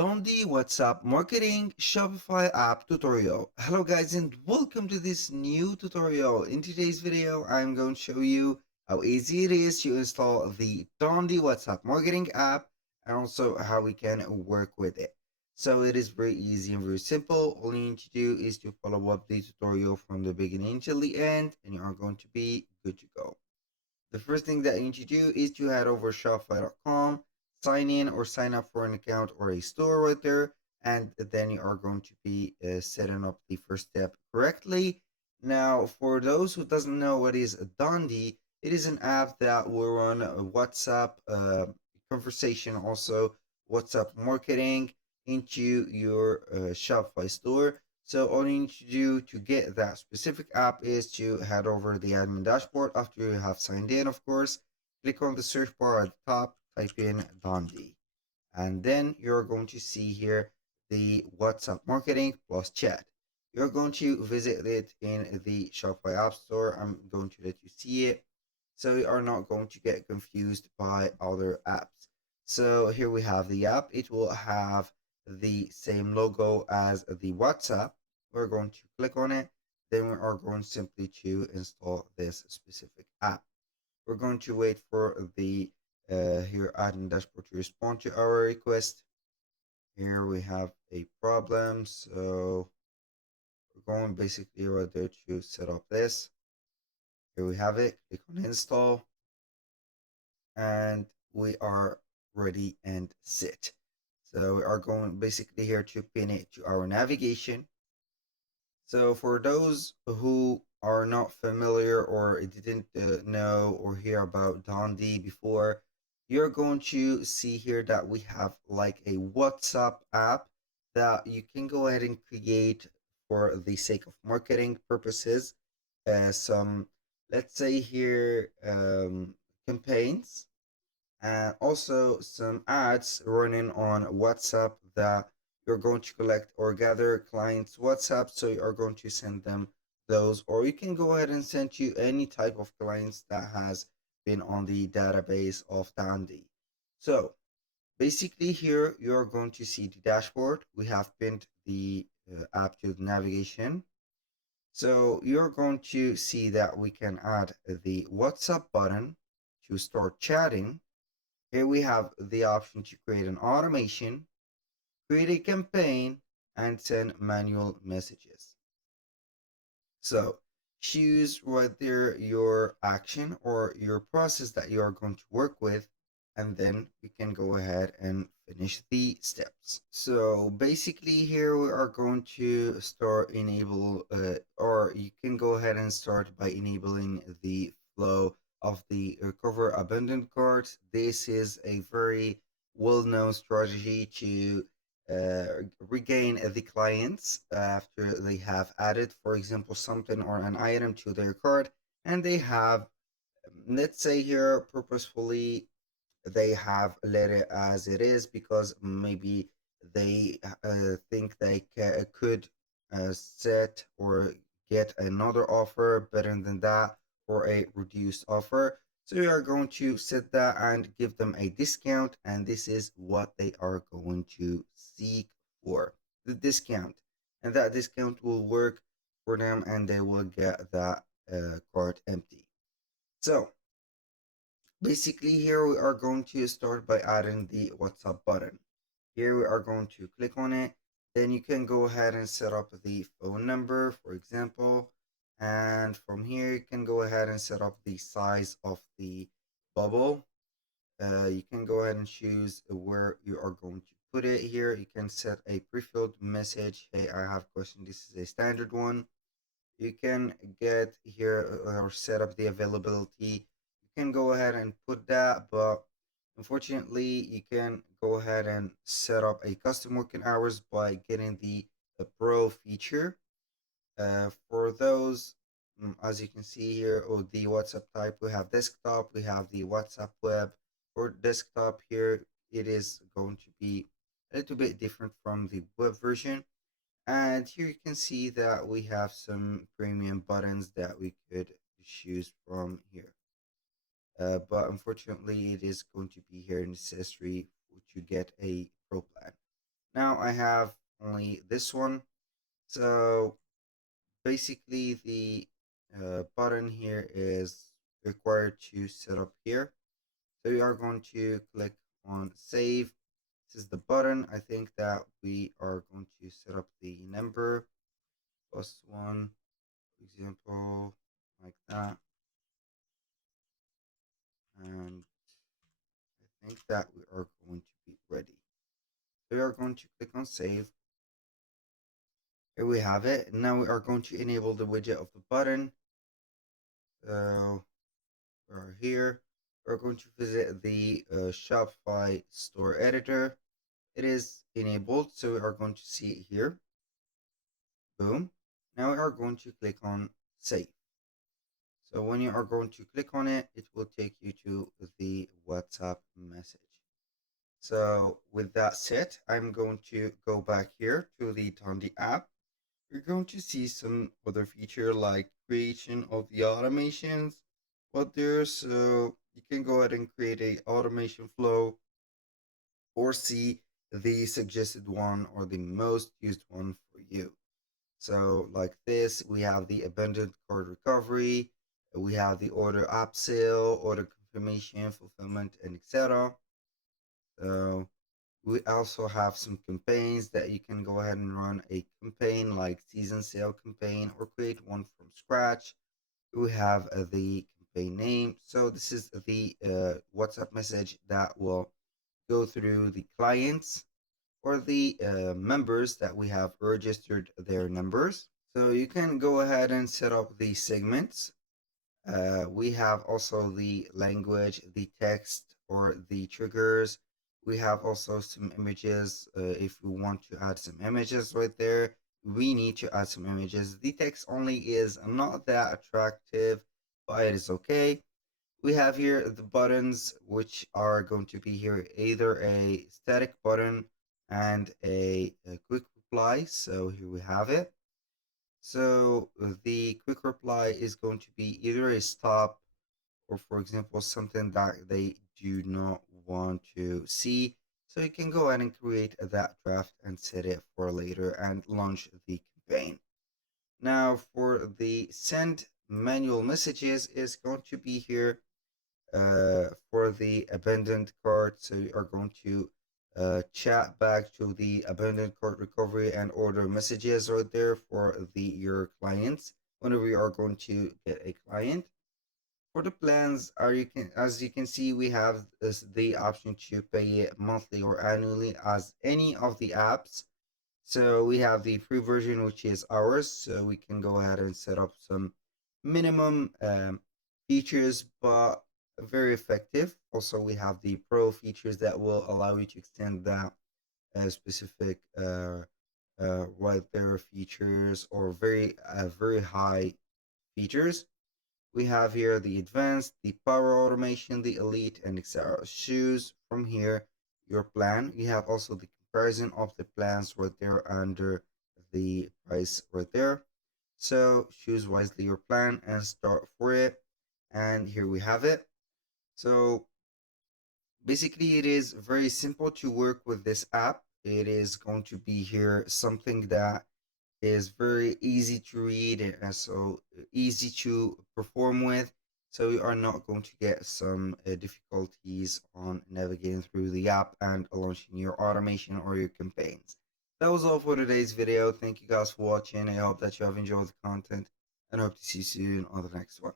Dondy WhatsApp Marketing Shopify app tutorial. Hello guys and welcome to this new tutorial. In today's video, I'm going to show you how easy it is to install the Dondy WhatsApp Marketing app and also how we can work with it. So it is very easy and very simple. All you need to do is to follow up the tutorial from the beginning till the end and you are going to be good to go. The first thing that you need to do is to head over Shopify.com, sign in or sign up for an account or a store right there, and then you are going to be setting up the first step correctly. Now, for those who doesn't know what is Dondy, it is an app that will run a WhatsApp conversation, also WhatsApp marketing into your Shopify store. So all you need to do to get that specific app is to head over the admin dashboard after you have signed in, of course. Click on the search bar at the top, type in Dondy. And then you're going to see here the WhatsApp marketing plus chat. You're going to visit it in the Shopify App Store. I'm going to let you see it so you are not going to get confused by other apps. So here we have the app. It will have the same logo as the WhatsApp. We're going to click on it. Then we are going simply to install this specific app. We're going to wait for the here admin dashboard to respond to our request. Here we have a problem. So we're going basically right there to set up this. Here we have it. Click on install. And we are ready and set. So we are going basically here to pin it to our navigation. So for those who are not familiar or didn't know or hear about Dondy before, you're going to see here that we have like a WhatsApp app that you can go ahead and create for the sake of marketing purposes. Some, let's say here, campaigns and also some ads running on WhatsApp that you're going to collect or gather clients' WhatsApp. So you are going to send them those, or you can go ahead and send you any type of clients that has been on the database of Dandy. So basically here you're going to see the dashboard. We have pinned the app to the navigation. So you're going to see that we can add the WhatsApp button to start chatting. Here we have the option to create an automation, create a campaign, and send manual messages. So choose right there your action or your process that you are going to work with, and then we can go ahead and finish the steps. So basically here we are going to start enable or you can go ahead and start by enabling the flow of the recover abandoned cards. This is a very well-known strategy to regain the clients after they have added, for example, something or an item to their cart, and they have, let's say here, purposefully they have let it as it is because maybe they think they could set or get another offer better than that or a reduced offer. So we are going to set that and give them a discount, and this is what they are going to seek for, the discount, and that discount will work for them and they will get that cart empty. So basically here we are going to start by adding the WhatsApp button. Here we are going to click on it. Then you can go ahead and set up the phone number, for example. And from here, you can go ahead and set up the size of the bubble. You can go ahead and choose where you are going to put it here. You can set a pre-filled message. Hey, I have a question. This is a standard one. You can get here or set up the availability. You can go ahead and put that, but unfortunately you can go ahead and set up a custom working hours by getting the pro feature. For those, as you can see here, or the WhatsApp type, we have desktop, we have the WhatsApp web. For desktop here, it is going to be a little bit different from the web version. And here you can see that we have some premium buttons that we could choose from here. But unfortunately, it is going to be here necessary to get a pro plan. Now I have only this one. So basically the button here is required to set up here. So we are going to click on save. This is the button. I think that we are going to set up the number +1, for example, like that. And I think that we are going to be ready. So we are going to click on save. Here we have it. Now we are going to enable the widget of the button. So we are here. We're going to visit the Shopify store editor. It is enabled, so we are going to see it here. Boom. Now we are going to click on save. So when you are going to click on it, it will take you to the WhatsApp message. So with that said, I'm going to go back here to the Dondy app. You're going to see some other feature like creation of the automations. But there's so you can go ahead and create a automation flow or see the suggested one or the most used one for you. So like this, we have the abandoned card recovery, we have the order upsell, order confirmation, fulfillment, and etc. So we also have some campaigns that you can go ahead and run a campaign like season sale campaign or create one from scratch. We have the campaign name. So this is the WhatsApp message that will go through the clients or the members that we have registered their numbers. So you can go ahead and set up the segments. We have also the language, the text, or the triggers. We have also some images. If we want to add some images right there, we need to add some images. The text only is not that attractive, but it is okay. We have here the buttons, which are going to be here either a static button and a quick reply. So here we have it. So the quick reply is going to be either a stop or, for example, something that they do not want to see. So you can go ahead and create that draft and set it for later and launch the campaign. Now for the send manual messages is going to be here for the abandoned cart. So you are going to chat back to the abandoned cart recovery and order messages right there for your clients whenever you are going to get a client. For the plans, as you can see, we have the option to pay it monthly or annually as any of the apps. So we have the free version, which is ours. So we can go ahead and set up some minimum features, but very effective. Also, we have the pro features that will allow you to extend that specific right there features or very high features. We have here the advanced, the power automation, the elite, and etc. Choose from here your plan. You have also the comparison of the plans right there under the price right there. So choose wisely your plan and start for it. And here we have it. So basically it is very simple to work with this app. It is going to be here something that is very easy to read and so easy to perform with. So you are not going to get some difficulties on navigating through the app and launching your automation or your campaigns. That was all for today's video. Thank you guys for watching. I hope that you have enjoyed the content and hope to see you soon on the next one.